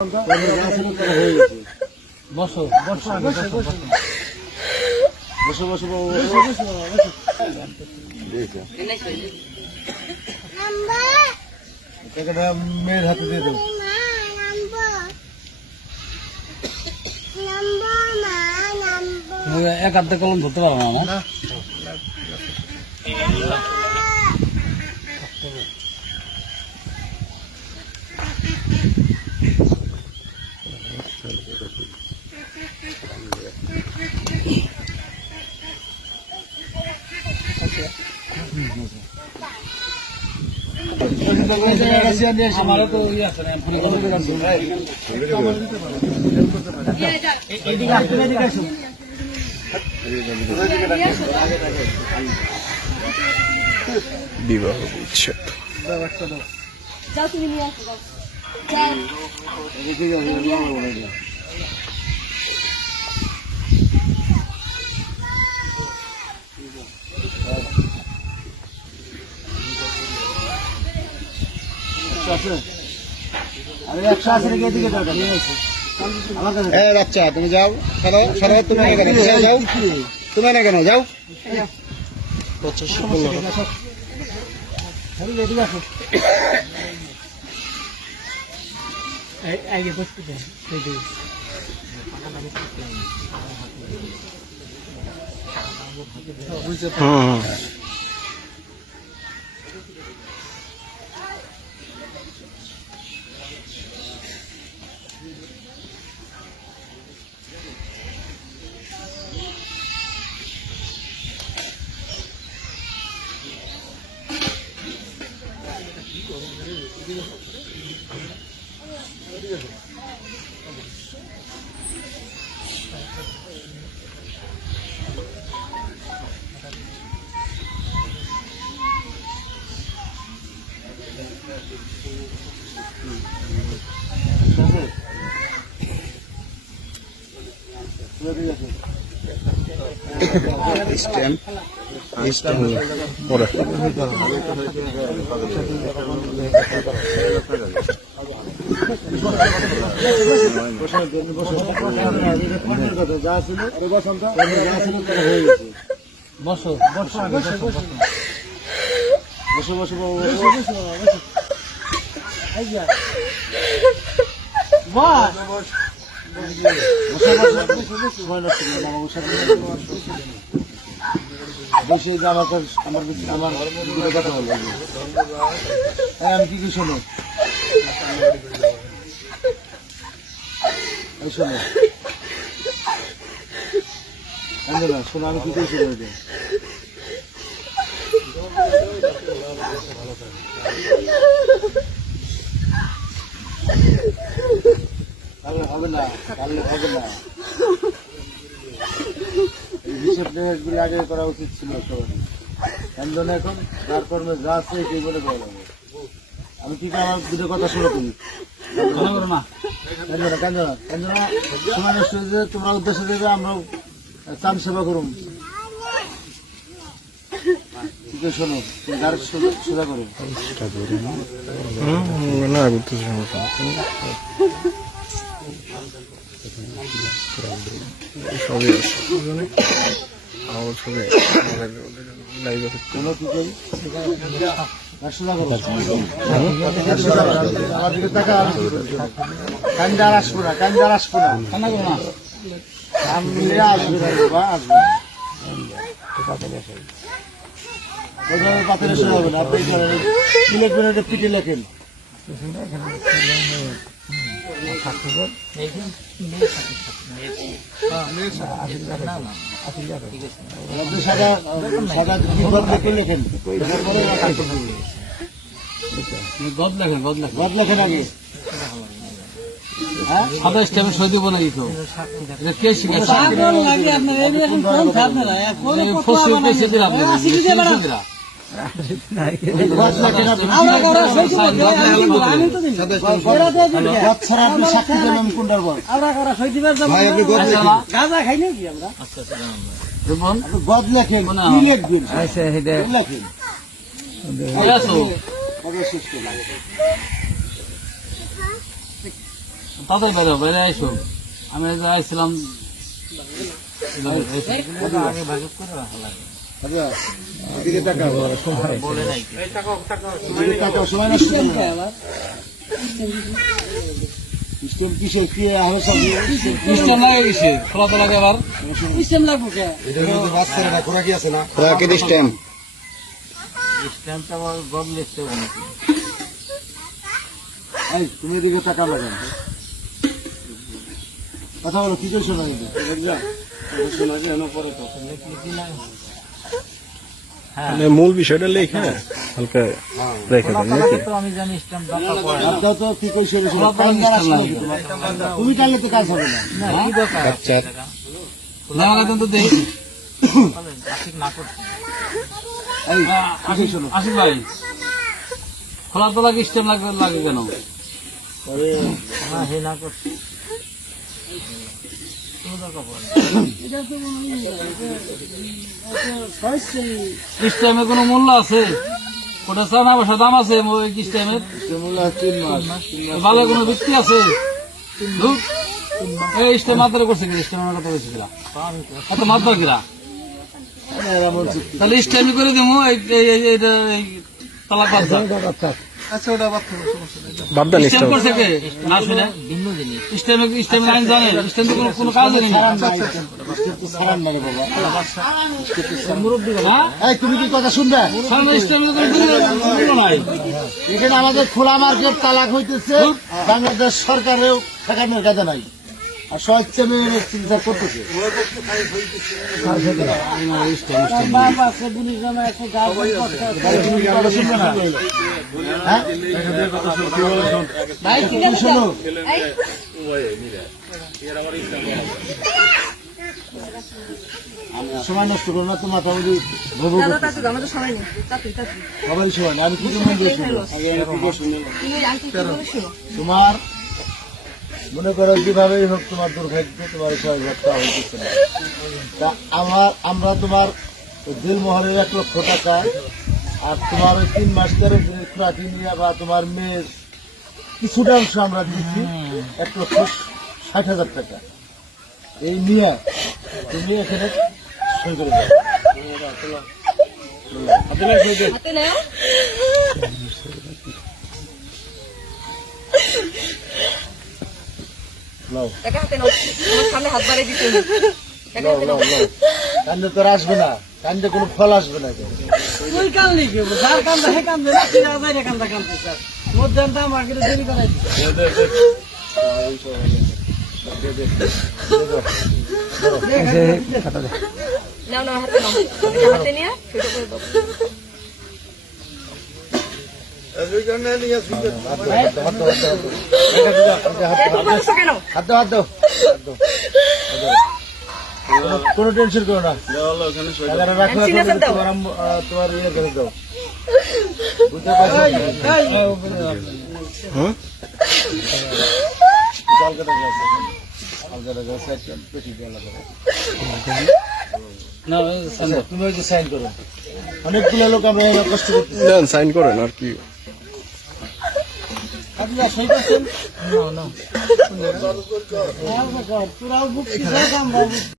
বসো বসো বসো বসো মেয়ের হাতে দিয়ে দেবো। এক হাতে কলম ধরতে পারবো না। আমারও তো ইয়ে আছে না বিবাহ বিচ্ছেদ। যাও তুমি নিয়ে আসো বাচ্চা তুমি যাও তুমি যাও তুমি না কেন যাও বসো বসো বসো বসো আমি কি কি শোনো শোনো শোনো আমি কি করেছি হবে না হবে না হিসেব গুলো আগে করা উচিত ছিল সবার এখন যার কর্মে যা আছে সেই বলে করা যাবে। আমি কি আমার দুটো কথা শুরু করি না সময় নষ্ট হয়েছে তোমরা উদ্দেশ্য দেবে আমরাও চান সেবা করুন ঠিক শোনো যার সোজা করো না সবই আছে কোনো কি করি কান্দার আসবো না কান্দার আসবো না কান্না করো না আসবে আসবে পাতের শুরু হবে না আপনি কি লিখবেন এটা পিঠে লেখেন সাদা সাদা লেখেন গদ লেখেন গদ লেখেন আগে সাদা স্টেপে সই দিব না দিত কে শিখেছে গদ লেখেন তাড়াতাড়ি বাইরে বাইরে আইসো। আমি আইছিলাম আগে ভাগ করে রাখা লাগে। আচ্ছা এদিকে তাকাও বলে নাই এদিকে তাকাও সময় নষ্ট করো না। সিস্টেম কিসের কি আরো সব সিস্টেম লাগে গেছে, খোলা তো লাগে আবার। সিস্টেম লাগবো কে? এটার মধ্যে বাচ্চারা না খোরাকি আছে না স্ট্যাম্পটা আবার গম লিখতে হবে নাকি? এই তুমি এদিকে তাকাও না কেন? কথা বলো কি করছো না কিন্তু শোনা যায় না পরে তো মানে মূল বিষয়টা লেখা হালকা রেখে দেন নাকি? তো আমি জানি স্ট্যাম্পটা পড়ে না। আপনার তো কি করছো তুমি টানলে তো কাজ হবে না। না, কি দরকার? জামা কাপড় তো দেই। ঠিক না করছি। এই কি করছো না? আসিফ ভাই, খোলা তো লাগে স্ট্যাম্প লাগে কেন? হ্যাঁ, হে না করছি। স্ট্যাম্পের কোনো মূল্য আছে? ওটা চানা বসা দাম আছে ওই স্ট্যাম্পের? মূল্য 3 মাস ভালো কোনো ভিত্তি আছে? ধুর, এই স্ট্যাম্প মাত্রা করছে কি? স্ট্যাম্পের কথা বলছি কিরা এত মাত্রা কিরা? এমন চুক্তি তাহলে স্ট্যাম্প করে দেবো এইটা তালাক বাদ দাও। আচ্ছা ওটা বাচ্চা বাদ দেন স্ট্যাম্প করছে কে? না শুনে ভিন্ন জিনিস। স্ট্যাম্প আইন জানে, স্ট্যাম্প কোনো কাজ নেই। সারান না রে বাবা। মুরব্বী হ্যাঁ, এই তুমি কি কথা শুনবে? স্ট্যাম্প নাই। এখানে আমাদের খোলা মার্কেট তালাক হইতেছে, বাংলাদেশ সরকারেও ঠেকানোর কাজে নাই, আর স্বেচ্ছা মেয়ে চিন্তা করতেছে। তুমি কি কথা শুনবে না? হ্যাঁ? ভাই ঠিক আছে শোনো, এই সময় নষ্ট করো না, তোমার ফ্যামিলি ভোগ দাদা তাতে আমাদের সময় নেই। তাতে সবাই সময় না। আমি কি জন্য দিয়ে শুনবো? তুমি আন্টি কি বলে শোনো। তোমার মনে করো যেভাবেই হোক তোমার দুর্ভাগ্য তোমার সহযোগিতা হইতেছে না। তা আমরা তোমার দিলমোহরের 1 লক্ষ টাকা আর তোমার ওই 3 মাস ধরে খুরাকি নিয়ে বা তোমার মেয়ের কিছুটা অংশ আমরা দিচ্ছি 1,60,000 টাকা। এই নিয়ে তুমি এখানে সই করে দাও। হাতে নাও। নাও টাকা হাতে নাও। তোমার সামনে হাত বাড়িয়ে দিতে হবে। টাকা নাও হাতে নাও নাও। নাও। কান্দে তোর আসবে না, কান্দে কোনো ফল আসবে না। তুই কান্দলি কি যার কান্দা হে কান্দে না তুই আজাই রে কান্দা কান্দে স্যার মধ্যে মার্কেটে দেরি করাই নাও নাও হাতে নাও। টাকা হাতে নিয়ে শুরু করে দাও। এত বলছো কেন? হাত দাও। কোনো টেনশন করো না। টাকাটা রাখো, সিগনেচার দাও। তোমার ইয়ে করে দাও। বুঝতে পারছো? কলকাতা গেছে, একটা পেটি দিয়ে আলাদা করো। না, আচ্ছা, তুমি ওই যে সাইন করো। অনেকগুলো লোক আমরা এখানে কষ্ট করতেছি। দেন সাইন করেন আর কি। আপনারা সই করছেন? তোরাও বুক আমরা